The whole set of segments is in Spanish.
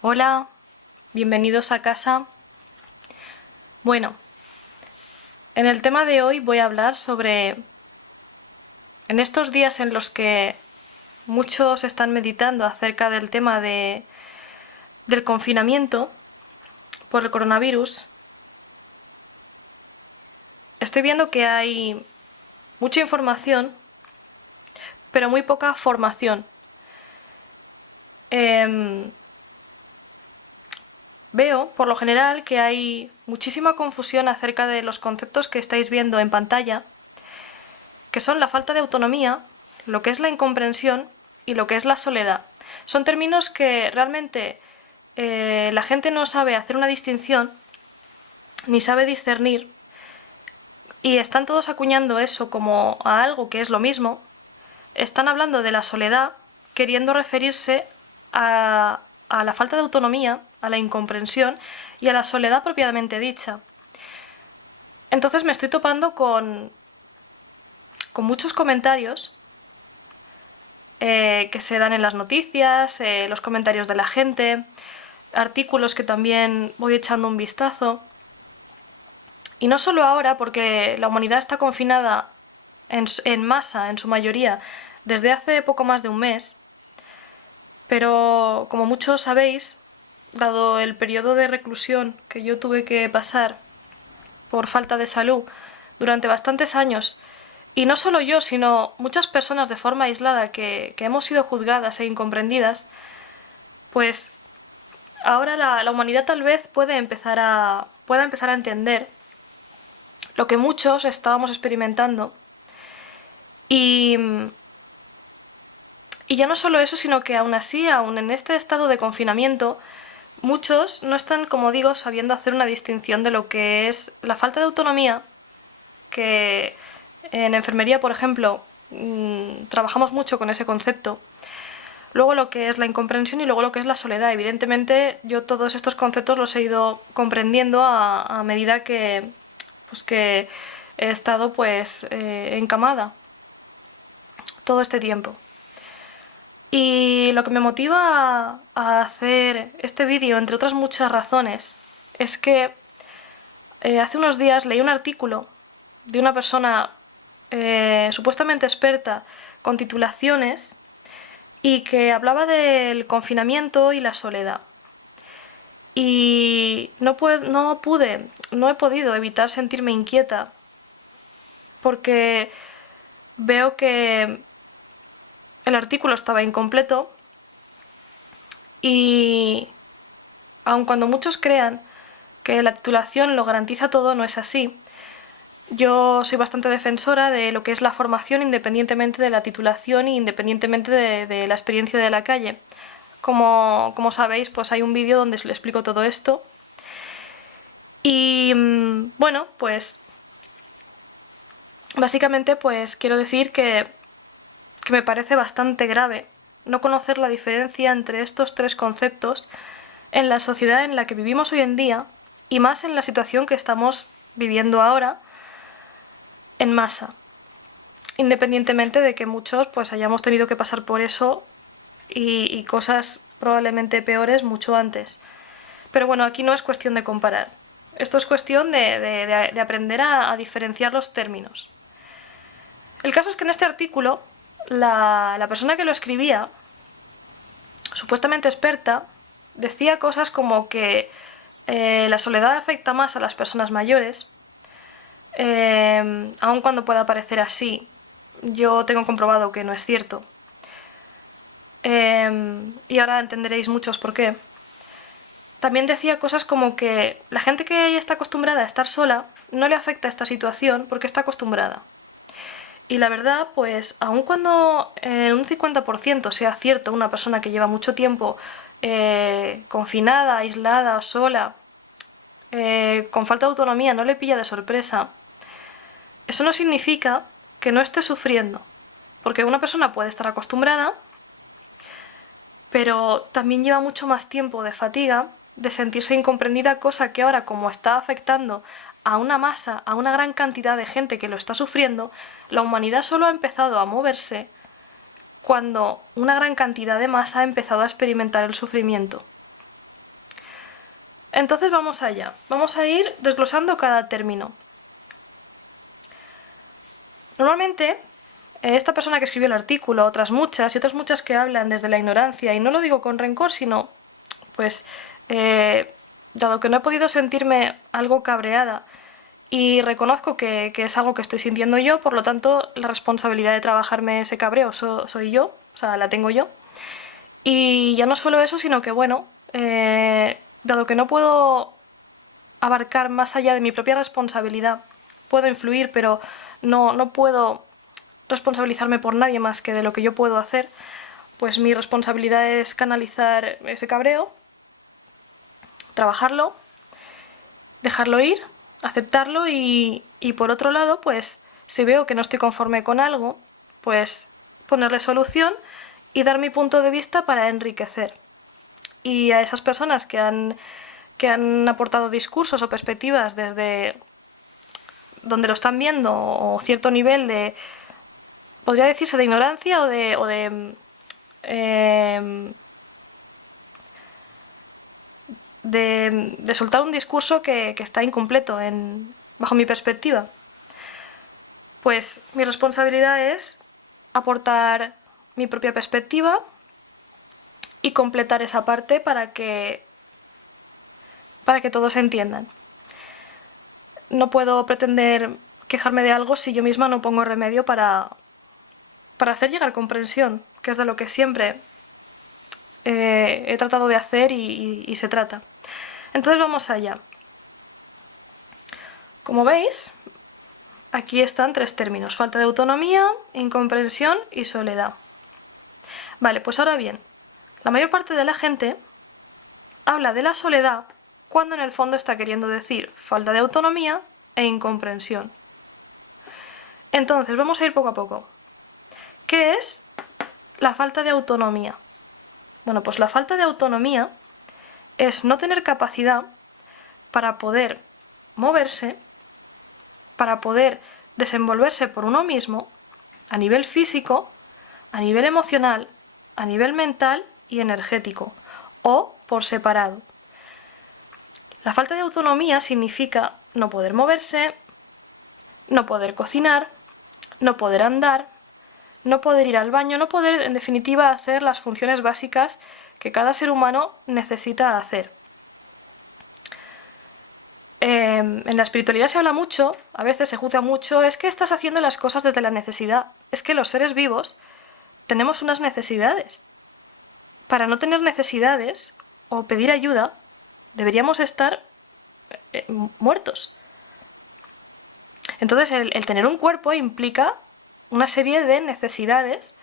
Hola, bienvenidos a casa. Bueno, en el tema de hoy voy a hablar sobre, en estos días en los que muchos están meditando acerca del tema del confinamiento por el coronavirus, estoy viendo que hay mucha información, pero muy poca formación. Veo, por lo general, que hay muchísima confusión acerca de los conceptos que estáis viendo en pantalla, que son la falta de autonomía, lo que es la incomprensión y lo que es la soledad. Son términos que realmente la gente no sabe hacer una distinción, ni sabe discernir, y están todos acuñando eso como a algo que es lo mismo. Están hablando de la soledad, queriendo referirse a la falta de autonomía, a la incomprensión y a la soledad propiamente dicha. Entonces me estoy topando con muchos comentarios que se dan en las noticias, los comentarios de la gente, artículos que también voy echando un vistazo. Y no solo ahora, porque la humanidad está confinada en masa, en su mayoría, desde hace poco más de un mes, pero como muchos sabéis, dado el periodo de reclusión que yo tuve que pasar por falta de salud durante bastantes años, y no solo yo, sino muchas personas de forma aislada que hemos sido juzgadas e incomprendidas, pues ahora la humanidad tal vez pueda empezar a entender lo que muchos estábamos experimentando. Y ya no solo eso, sino que aún así, aún en este estado de confinamiento, muchos no están, como digo, sabiendo hacer una distinción de lo que es la falta de autonomía, que en enfermería, por ejemplo, trabajamos mucho con ese concepto. Luego lo que es la incomprensión y luego lo que es la soledad. Evidentemente yo todos estos conceptos los he ido comprendiendo a medida que he estado encamada todo este tiempo. Y lo que me motiva a hacer este vídeo, entre otras muchas razones, es que hace unos días leí un artículo de una persona supuestamente experta con titulaciones y que hablaba del confinamiento y la soledad. Y no he podido evitar sentirme inquieta porque veo que el artículo estaba incompleto y aun cuando muchos crean que la titulación lo garantiza todo, no es así. Yo soy bastante defensora de lo que es la formación independientemente de la titulación e independientemente de la experiencia de la calle. Como sabéis, pues hay un vídeo donde os le explico todo esto. Y bueno, pues básicamente pues quiero decir que me parece bastante grave no conocer la diferencia entre estos tres conceptos en la sociedad en la que vivimos hoy en día y más en la situación que estamos viviendo ahora en masa, independientemente de que muchos pues hayamos tenido que pasar por eso y cosas probablemente peores mucho antes. Pero bueno, aquí no es cuestión de comparar. Esto es cuestión de aprender a diferenciar los términos. El caso es que en este artículo la persona que lo escribía, supuestamente experta, decía cosas como que la soledad afecta más a las personas mayores, aun cuando pueda parecer así. Yo tengo comprobado que no es cierto. Y ahora entenderéis muchos por qué. También decía cosas como que la gente que ya está acostumbrada a estar sola no le afecta esta situación porque está acostumbrada. Y la verdad, pues aun cuando en un 50% sea cierto una persona que lleva mucho tiempo confinada, aislada o sola, con falta de autonomía, no le pilla de sorpresa, eso no significa que no esté sufriendo. Porque una persona puede estar acostumbrada, pero también lleva mucho más tiempo de fatiga, de sentirse incomprendida, cosa que ahora, como está afectando a una masa, a una gran cantidad de gente que lo está sufriendo, la humanidad solo ha empezado a moverse cuando una gran cantidad de masa ha empezado a experimentar el sufrimiento. Entonces vamos allá. Vamos a ir desglosando cada término. Normalmente, esta persona que escribió el artículo, otras muchas y otras muchas que hablan desde la ignorancia, y no lo digo con rencor, sino, pues, dado que no he podido sentirme algo cabreada y reconozco que es algo que estoy sintiendo yo, por lo tanto, la responsabilidad de trabajarme ese cabreo soy yo, o sea, la tengo yo. Y ya no solo eso, sino que, bueno, dado que no puedo abarcar más allá de mi propia responsabilidad, puedo influir, pero no puedo responsabilizarme por nadie más que de lo que yo puedo hacer, pues mi responsabilidad es canalizar ese cabreo, trabajarlo, dejarlo ir, aceptarlo y por otro lado, pues si veo que no estoy conforme con algo, pues ponerle solución y dar mi punto de vista para enriquecer. Y a esas personas que han aportado discursos o perspectivas desde donde lo están viendo o cierto nivel de, podría decirse, de ignorancia de soltar un discurso que está incompleto bajo mi perspectiva. Pues mi responsabilidad es aportar mi propia perspectiva y completar esa parte para que todos entiendan. No puedo pretender quejarme de algo si yo misma no pongo remedio para hacer llegar comprensión, que es de lo que siempre he tratado de hacer y se trata. Entonces vamos allá. Como veis, aquí están 3 términos: falta de autonomía, incomprensión y soledad. Vale, pues ahora bien, la mayor parte de la gente habla de la soledad cuando en el fondo está queriendo decir falta de autonomía e incomprensión. Entonces, vamos a ir poco a poco. ¿Qué es la falta de autonomía? Bueno, pues la falta de autonomía es no tener capacidad para poder moverse, para poder desenvolverse por uno mismo, a nivel físico, a nivel emocional, a nivel mental y energético, o por separado. La falta de autonomía significa no poder moverse, no poder cocinar, no poder andar, no poder ir al baño, no poder, en definitiva, hacer las funciones básicas que cada ser humano necesita hacer. En la espiritualidad se habla mucho, a veces se juzga mucho, es que estás haciendo las cosas desde la necesidad. Es que los seres vivos tenemos unas necesidades. Para no tener necesidades o pedir ayuda, deberíamos estar muertos. Entonces, el tener un cuerpo implica una serie de necesidades.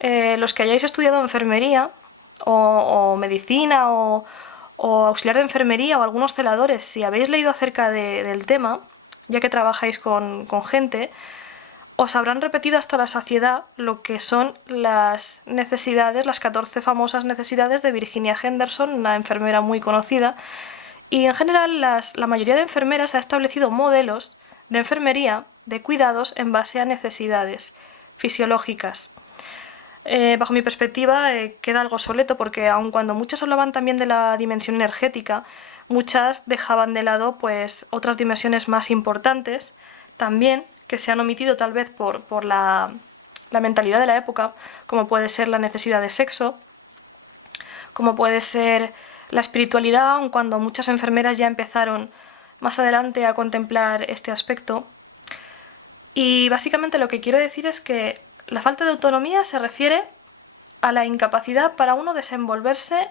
Los que hayáis estudiado enfermería o medicina o auxiliar de enfermería o algunos celadores, si habéis leído acerca del tema, ya que trabajáis con gente, os habrán repetido hasta la saciedad lo que son las necesidades, las 14 famosas necesidades de Virginia Henderson, una enfermera muy conocida. Y en general la mayoría de enfermeras ha establecido modelos de enfermería, de cuidados en base a necesidades fisiológicas. Bajo mi perspectiva queda algo obsoleto porque aun cuando muchas hablaban también de la dimensión energética, muchas dejaban de lado pues otras dimensiones más importantes también, que se han omitido tal vez por la mentalidad de la época, como puede ser la necesidad de sexo, como puede ser la espiritualidad, aun cuando muchas enfermeras ya empezaron más adelante a contemplar este aspecto. Y básicamente lo que quiero decir es que la falta de autonomía se refiere a la incapacidad para uno desenvolverse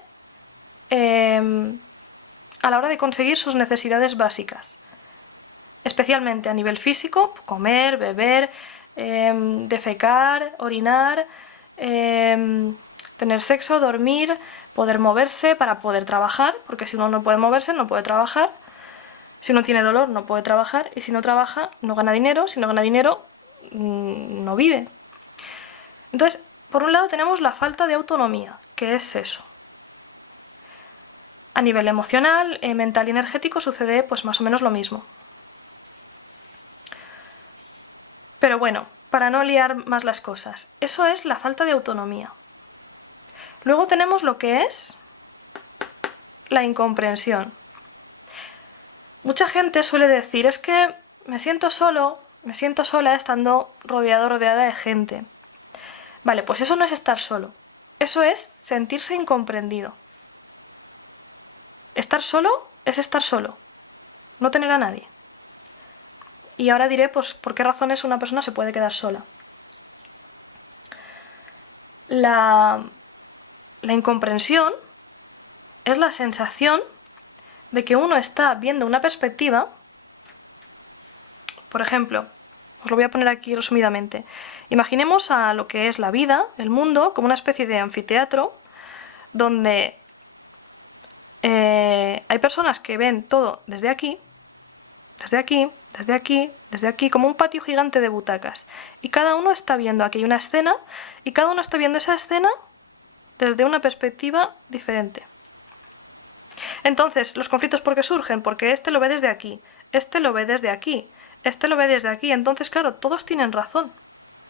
a la hora de conseguir sus necesidades básicas, especialmente a nivel físico: comer, beber, defecar, orinar, tener sexo, dormir, poder moverse para poder trabajar, porque si uno no puede moverse, no puede trabajar. Si no tiene dolor, no puede trabajar, y si no trabaja, no gana dinero. Si no gana dinero, no vive. Entonces, por un lado tenemos la falta de autonomía. ¿Qué es eso? A nivel emocional, mental y energético sucede pues más o menos lo mismo. Pero bueno, para no liar más las cosas, eso es la falta de autonomía. Luego tenemos lo que es la incomprensión. Mucha gente suele decir, es que me siento solo, me siento sola estando rodeada de gente. Vale, pues eso no es estar solo. Eso es sentirse incomprendido. Estar solo es estar solo, no tener a nadie. Y ahora diré, pues, por qué razones una persona se puede quedar sola. La incomprensión es la sensación de que uno está viendo una perspectiva. Por ejemplo, os lo voy a poner aquí resumidamente. Imaginemos a lo que es la vida, el mundo, como una especie de anfiteatro donde hay personas que ven todo desde aquí, desde aquí, desde aquí, desde aquí, como un patio gigante de butacas. Y cada uno está viendo aquí una escena y cada uno está viendo esa escena desde una perspectiva diferente. Entonces, ¿los conflictos por qué surgen? Porque este lo ve desde aquí, este lo ve desde aquí, este lo ve desde aquí. Entonces, claro, todos tienen razón.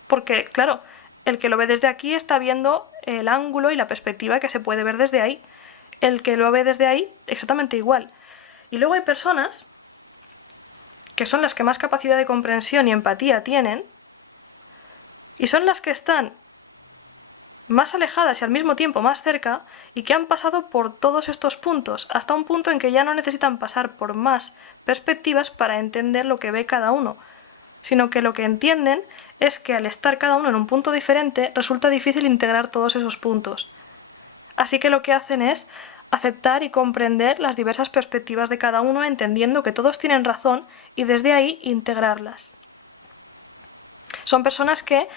Porque, claro, el que lo ve desde aquí está viendo el ángulo y la perspectiva que se puede ver desde ahí. El que lo ve desde ahí, exactamente igual. Y luego hay personas que son las que más capacidad de comprensión y empatía tienen, y son las que están más alejadas y al mismo tiempo más cerca, y que han pasado por todos estos puntos, hasta un punto en que ya no necesitan pasar por más perspectivas para entender lo que ve cada uno, sino que lo que entienden es que al estar cada uno en un punto diferente, resulta difícil integrar todos esos puntos. Así que lo que hacen es aceptar y comprender las diversas perspectivas de cada uno, entendiendo que todos tienen razón y desde ahí integrarlas. Son personas que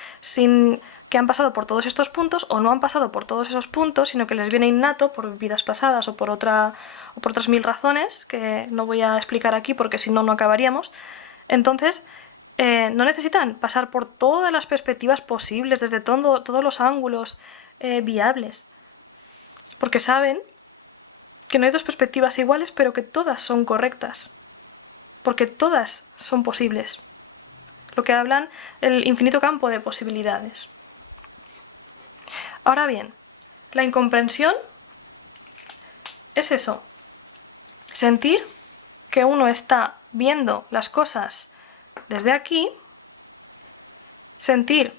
han pasado por todos estos puntos o no han pasado por todos esos puntos, sino que les viene innato por vidas pasadas o por otras 1000 razones que no voy a explicar aquí porque si no, no acabaríamos. Entonces, no necesitan pasar por todas las perspectivas posibles, desde todos los ángulos viables, porque saben que no hay dos perspectivas iguales, pero que todas son correctas, porque todas son posibles. Lo que hablan el infinito campo de posibilidades. Ahora bien, la incomprensión es eso, sentir que uno está viendo las cosas desde aquí, sentir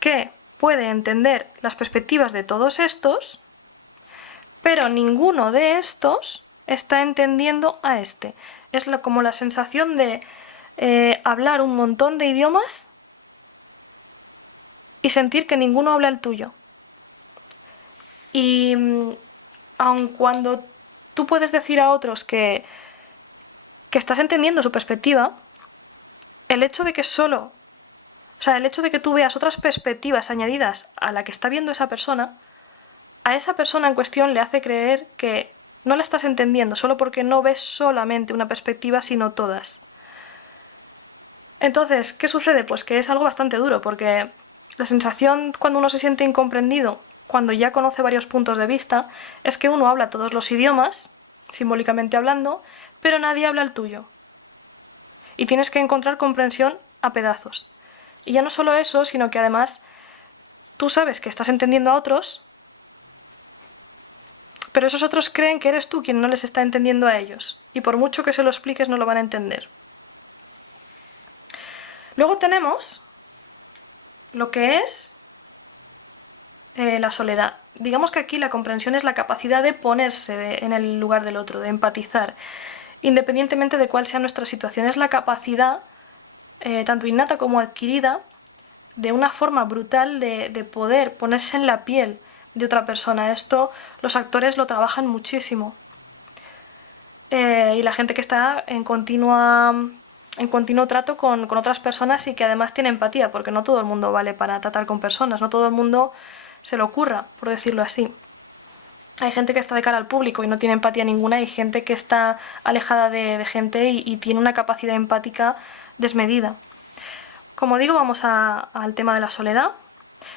que puede entender las perspectivas de todos estos, pero ninguno de estos está entendiendo a este. Es como la sensación de hablar un montón de idiomas y sentir que ninguno habla el tuyo. Y aun cuando tú puedes decir a otros que estás entendiendo su perspectiva, el hecho de que el hecho de que tú veas otras perspectivas añadidas a la que está viendo esa persona, a esa persona en cuestión le hace creer que no la estás entendiendo solo porque no ves solamente una perspectiva, sino todas. Entonces, ¿qué sucede? Pues que es algo bastante duro, porque la sensación cuando uno se siente incomprendido, cuando ya conoce varios puntos de vista, es que uno habla todos los idiomas, simbólicamente hablando, pero nadie habla el tuyo. Y tienes que encontrar comprensión a pedazos. Y ya no solo eso, sino que además tú sabes que estás entendiendo a otros, pero esos otros creen que eres tú quien no les está entendiendo a ellos. Y por mucho que se lo expliques, no lo van a entender. Luego tenemos lo que es la soledad. Digamos que aquí la comprensión es la capacidad de ponerse en el lugar del otro, de empatizar, independientemente de cuál sea nuestra situación. Es la capacidad, tanto innata como adquirida, de una forma brutal de poder ponerse en la piel de otra persona. Esto los actores lo trabajan muchísimo. Y la gente que está en continuo trato con otras personas y que además tiene empatía, porque no todo el mundo vale para tratar con personas, no todo el mundo se le ocurra, por decirlo así. Hay gente que está de cara al público y no tiene empatía ninguna, hay gente que está alejada de gente y tiene una capacidad empática desmedida. Como digo, vamos al tema de la soledad.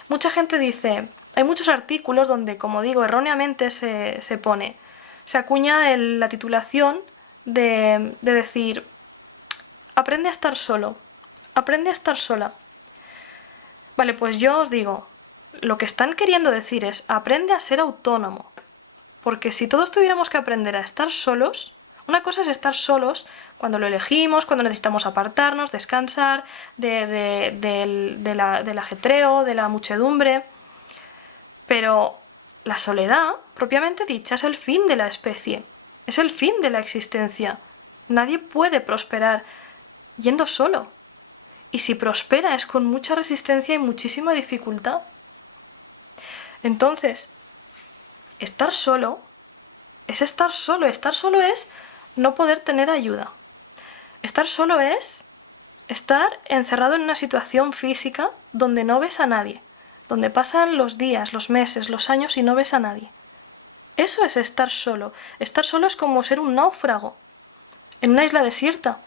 Mucha gente dice, hay muchos artículos donde, como digo, erróneamente se acuña la titulación de decir, aprende a estar solo, aprende a estar sola. Vale, pues yo os digo, lo que están queriendo decir es, aprende a ser autónomo. Porque si todos tuviéramos que aprender a estar solos, Una cosa es estar solos cuando lo elegimos, cuando necesitamos apartarnos, descansar del ajetreo, de la muchedumbre. Pero la soledad, propiamente dicha, es el fin de la especie, es el fin de la existencia. Nadie puede prosperar yendo solo. Y si prospera es con mucha resistencia y muchísima dificultad. Entonces, estar solo es estar solo. Estar solo es no poder tener ayuda. Estar solo es estar encerrado en una situación física donde no ves a nadie, donde pasan los días, los meses, los años y no ves a nadie. Eso es estar solo. Estar solo es como ser un náufrago en una isla desierta.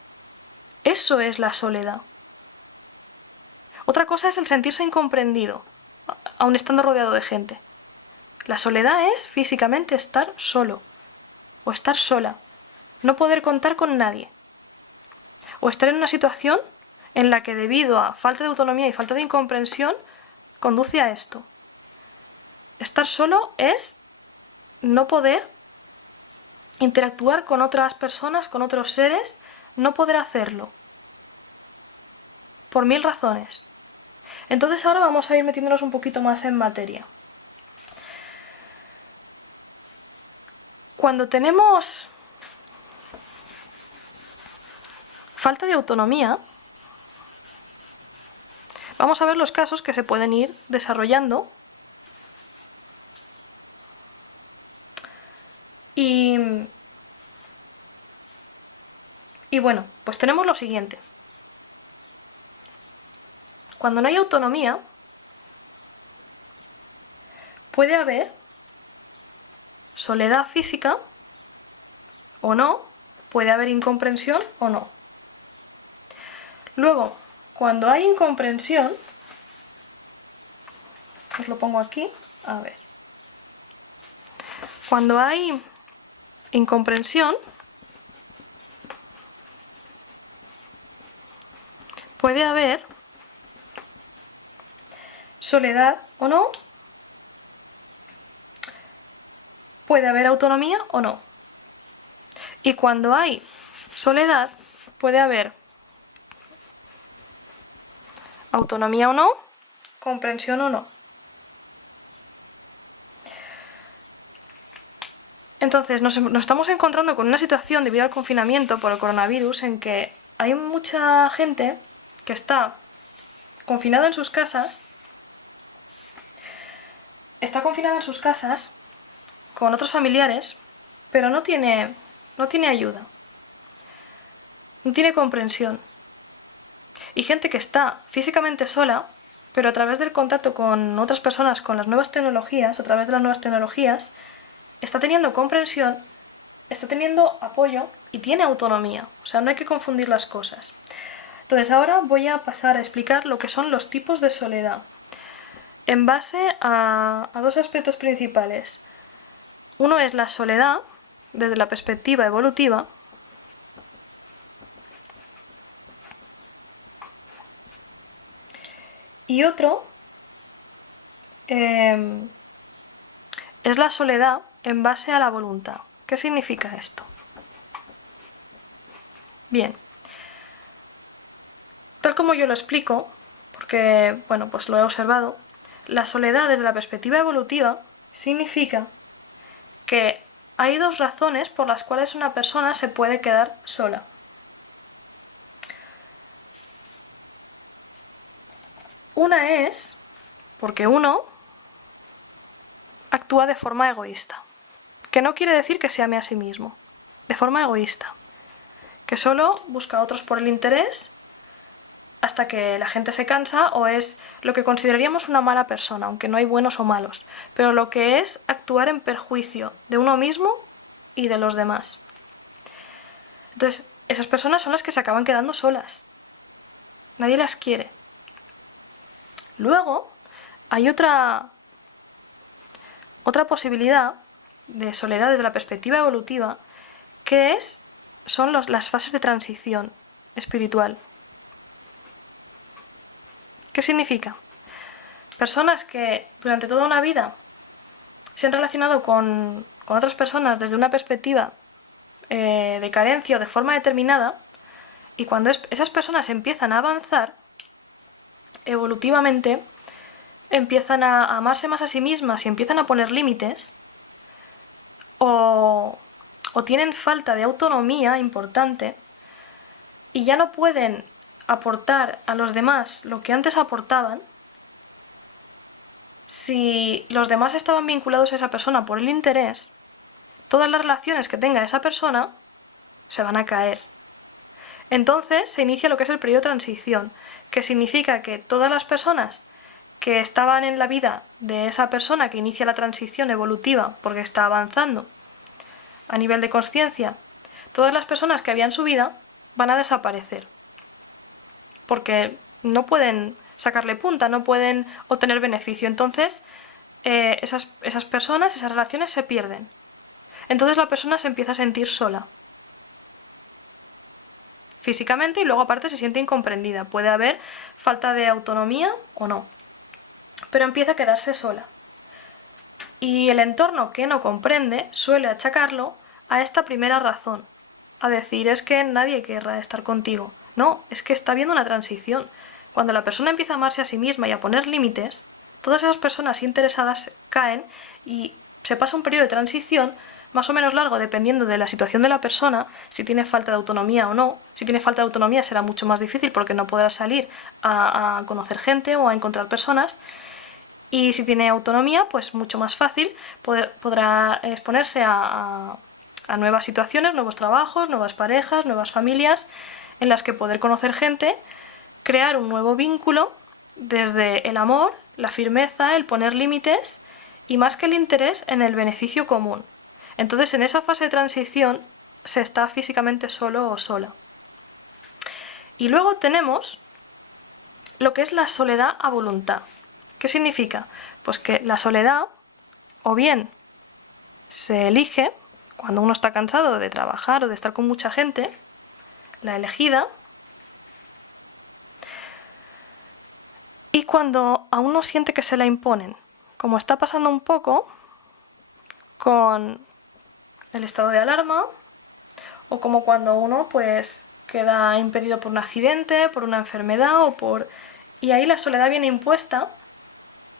Eso es la soledad. Otra cosa es el sentirse incomprendido, aun estando rodeado de gente. La soledad es físicamente estar solo o estar sola, no poder contar con nadie, o estar en una situación en la que debido a falta de autonomía y falta de incomprensión conduce a esto. Estar solo es no poder interactuar con otras personas, con otros seres, no poder hacerlo, por 1000 razones. Entonces ahora vamos a ir metiéndonos un poquito más en materia. Cuando tenemos falta de autonomía, vamos a ver los casos que se pueden ir desarrollando y bueno, pues tenemos lo siguiente. Cuando no hay autonomía, puede haber soledad física o no, puede haber incomprensión o no. Luego, cuando hay incomprensión, os lo pongo aquí, a ver. Cuando hay incomprensión, puede haber soledad o no, puede haber autonomía o no. Y cuando hay soledad, puede haber autonomía o no, comprensión o no. Entonces nos estamos encontrando con una situación debido al confinamiento por el coronavirus en que hay mucha gente que está confinada en sus casas, con otros familiares, pero no tiene ayuda, no tiene comprensión. Y gente que está físicamente sola, pero a través del contacto con otras personas, con las nuevas tecnologías, a través de las nuevas tecnologías, está teniendo comprensión, está teniendo apoyo y tiene autonomía. O sea, no hay que confundir las cosas. Entonces ahora voy a pasar a explicar lo que son los tipos de soledad, en base a dos aspectos principales. Uno es la soledad desde la perspectiva evolutiva, y otro es la soledad en base a la voluntad. ¿Qué significa esto? Bien, tal como yo lo explico, porque bueno, pues lo he observado, la soledad desde la perspectiva evolutiva significa que hay dos razones por las cuales una persona se puede quedar sola. Una es porque uno actúa de forma egoísta, que no quiere decir que se ame a sí mismo, de forma egoísta, que solo busca a otros por el interés hasta que la gente se cansa, o es lo que consideraríamos una mala persona, aunque no hay buenos o malos, pero lo que es actuar en perjuicio de uno mismo y de los demás. Entonces, esas personas son las que se acaban quedando solas. Nadie las quiere. Luego, hay otra posibilidad de soledad desde la perspectiva evolutiva, que son las fases de transición espiritual. ¿Qué significa? Personas que durante toda una vida se han relacionado con otras personas desde una perspectiva de carencia o de forma determinada, y cuando esas personas empiezan a avanzar, evolutivamente, empiezan a amarse más a sí mismas y empiezan a poner límites, o tienen falta de autonomía importante, y ya no pueden aportar a los demás lo que antes aportaban. Si los demás estaban vinculados a esa persona por el interés, todas las relaciones que tenga esa persona se van a caer. Entonces se inicia lo que es el periodo de transición, que significa que todas las personas que estaban en la vida de esa persona que inicia la transición evolutiva porque está avanzando a nivel de consciencia, todas las personas que habían su vida van a desaparecer. Porque no pueden sacarle punta, no pueden obtener beneficio. Entonces, esas personas, esas relaciones se pierden. Entonces la persona se empieza a sentir sola. Físicamente, y luego aparte se siente incomprendida. Puede haber falta de autonomía o no. Pero empieza a quedarse sola. Y el entorno que no comprende suele achacarlo a esta primera razón. A decir, es que nadie querrá estar contigo. No, es que está habiendo una transición. Cuando la persona empieza a amarse a sí misma y a poner límites, todas esas personas interesadas caen y se pasa un periodo de transición más o menos largo dependiendo de la situación de la persona, si tiene falta de autonomía o no. Si tiene falta de autonomía será mucho más difícil porque no podrá salir a conocer gente o a encontrar personas. Y si tiene autonomía, pues mucho más fácil podrá exponerse a nuevas situaciones, nuevos trabajos, nuevas parejas, nuevas familias, en las que poder conocer gente, crear un nuevo vínculo desde el amor, la firmeza, el poner límites y más que el interés en el beneficio común. Entonces en esa fase de transición se está físicamente solo o sola. Y luego tenemos lo que es la soledad a voluntad. ¿Qué significa? Pues que la soledad o bien se elige cuando uno está cansado de trabajar o de estar con mucha gente, la elegida, y cuando a uno siente que se la imponen, como está pasando un poco con el estado de alarma, o como cuando uno pues queda impedido por un accidente, por una enfermedad y ahí la soledad viene impuesta,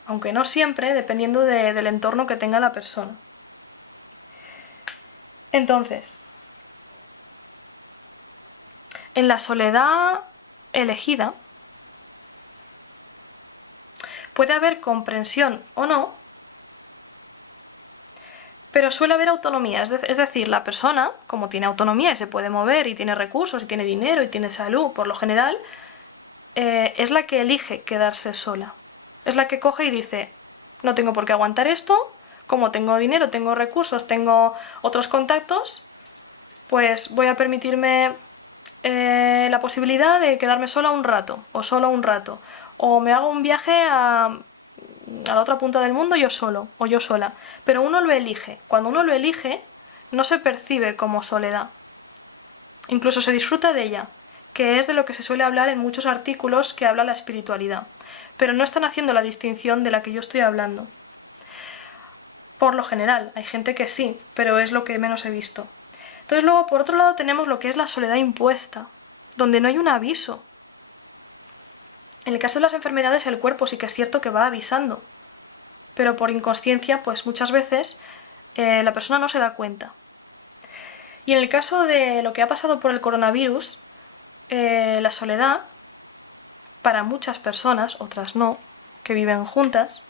aunque no siempre, dependiendo del entorno que tenga la persona. Entonces, en la soledad elegida puede haber comprensión o no, pero suele haber autonomía, es decir, la persona, como tiene autonomía y se puede mover y tiene recursos y tiene dinero y tiene salud, por lo general, es la que elige quedarse sola. Es la que coge y dice, no tengo por qué aguantar esto, como tengo dinero, tengo recursos, tengo otros contactos, pues voy a permitirme la posibilidad de quedarme sola un rato, o solo un rato, o me hago un viaje a la otra punta del mundo yo solo, o yo sola. Pero uno lo elige. Cuando uno lo elige, no se percibe como soledad. Incluso se disfruta de ella, que es de lo que se suele hablar en muchos artículos que habla la espiritualidad. Pero no están haciendo la distinción de la que yo estoy hablando. Por lo general, hay gente que sí, pero es lo que menos he visto. Entonces luego, por otro lado, tenemos lo que es la soledad impuesta, donde no hay un aviso. En el caso de las enfermedades, el cuerpo sí que es cierto que va avisando, pero por inconsciencia, pues muchas veces la persona no se da cuenta. Y en el caso de lo que ha pasado por el coronavirus, la soledad, para muchas personas, otras no, que viven juntas,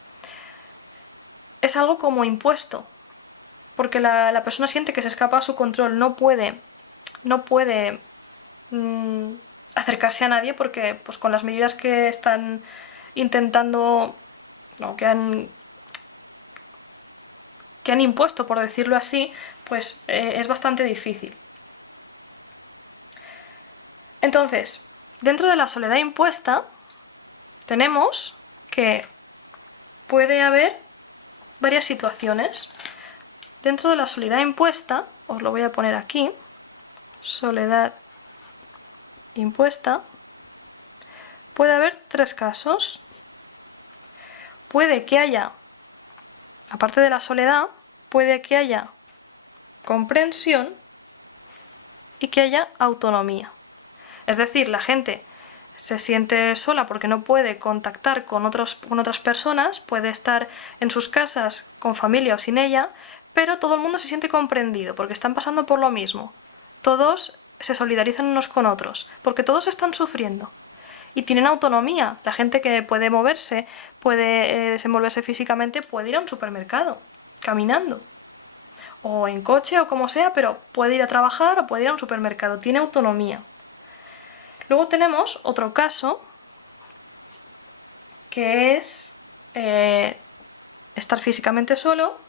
es algo como impuesto, porque la persona siente que se escapa a su control, no puede acercarse a nadie porque pues con las medidas que están intentando, no, que han impuesto, por decirlo así, pues es bastante difícil. Entonces, dentro de la soledad impuesta, tenemos que puede haber varias situaciones. Dentro de la soledad impuesta, os lo voy a poner aquí, soledad impuesta, puede haber tres casos. Puede que haya, aparte de la soledad, puede que haya comprensión y que haya autonomía. Es decir, la gente se siente sola porque no puede contactar con otras personas, puede estar en sus casas con familia o sin ella, pero todo el mundo se siente comprendido porque están pasando por lo mismo. Todos se solidarizan unos con otros porque todos están sufriendo y tienen autonomía. La gente que puede moverse, puede desenvolverse físicamente, puede ir a un supermercado caminando o en coche o como sea, pero puede ir a trabajar o puede ir a un supermercado, tiene autonomía. Luego tenemos otro caso que es estar físicamente solo,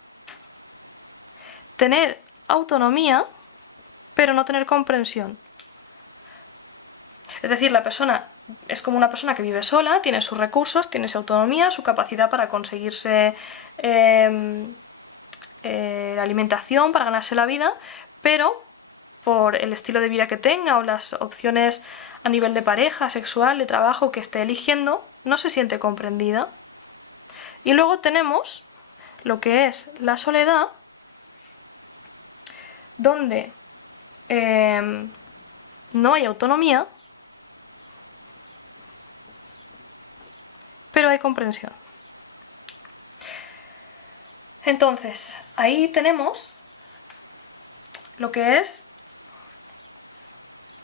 tener autonomía, pero no tener comprensión. Es decir, la persona es como una persona que vive sola, tiene sus recursos, tiene su autonomía, su capacidad para conseguirse la alimentación, para ganarse la vida, pero por el estilo de vida que tenga o las opciones a nivel de pareja, sexual, de trabajo que esté eligiendo, no se siente comprendida. Y luego tenemos lo que es la soledad, donde no hay autonomía, pero hay comprensión. Entonces, ahí tenemos lo que es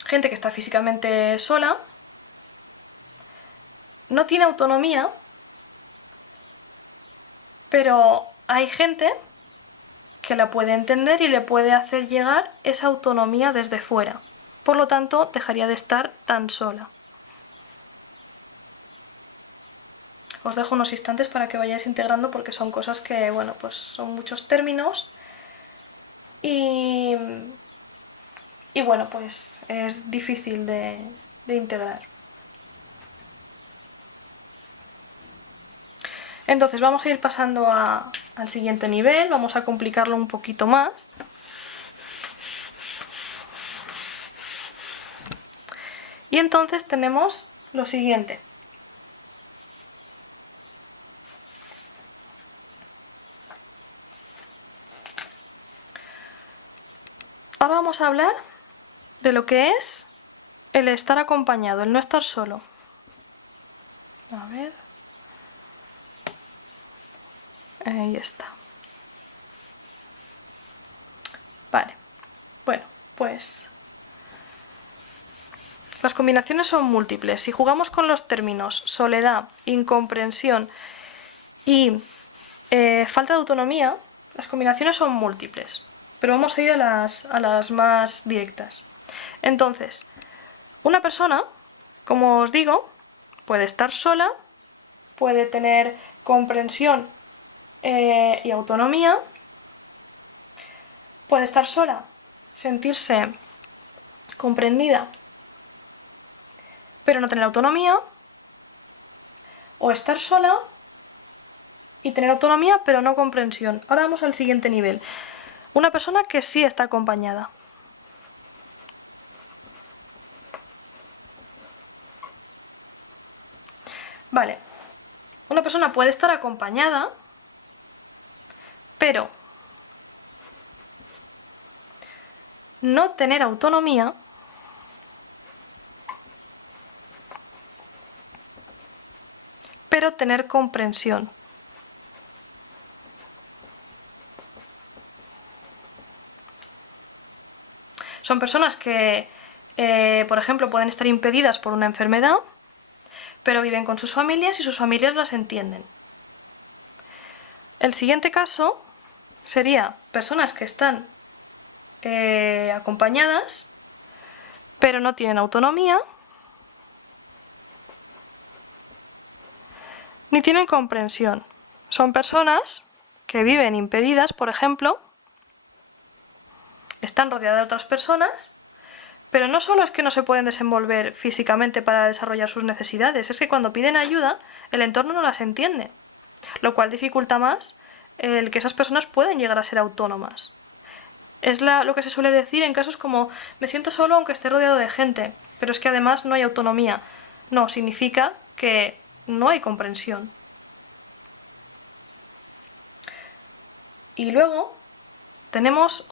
gente que está físicamente sola, no tiene autonomía, pero hay gente que la puede entender y le puede hacer llegar esa autonomía desde fuera. Por lo tanto, dejaría de estar tan sola. Os dejo unos instantes para que vayáis integrando porque son cosas que, bueno, pues son muchos términos y bueno, pues es difícil de integrar. Entonces vamos a ir pasando al siguiente nivel, vamos a complicarlo un poquito más. Y entonces tenemos lo siguiente. Ahora vamos a hablar de lo que es el estar acompañado, el no estar solo. A ver. Ahí está. Vale. Bueno, pues las combinaciones son múltiples. Si jugamos con los términos soledad, incomprensión y falta de autonomía, las combinaciones son múltiples. Pero vamos a ir a las más directas. Entonces, una persona, como os digo, puede estar sola, puede tener comprensión y autonomía, puede estar sola, sentirse comprendida, pero no tener autonomía, o estar sola y tener autonomía, pero no comprensión. Ahora vamos al siguiente nivel. Una persona que sí está acompañada. Vale, una persona puede estar acompañada, pero no tener autonomía pero tener comprensión. Son personas que, por ejemplo, pueden estar impedidas por una enfermedad, pero viven con sus familias y sus familias las entienden. El siguiente caso sería personas que están acompañadas, pero no tienen autonomía, ni tienen comprensión. Son personas que viven impedidas, por ejemplo, están rodeadas de otras personas, pero no solo es que no se pueden desenvolver físicamente para desarrollar sus necesidades, es que cuando piden ayuda, el entorno no las entiende, lo cual dificulta más el que esas personas puedan llegar a ser autónomas. Es lo que se suele decir en casos como me siento solo aunque esté rodeado de gente, pero es que además no hay autonomía. No, significa que no hay comprensión. Y luego tenemos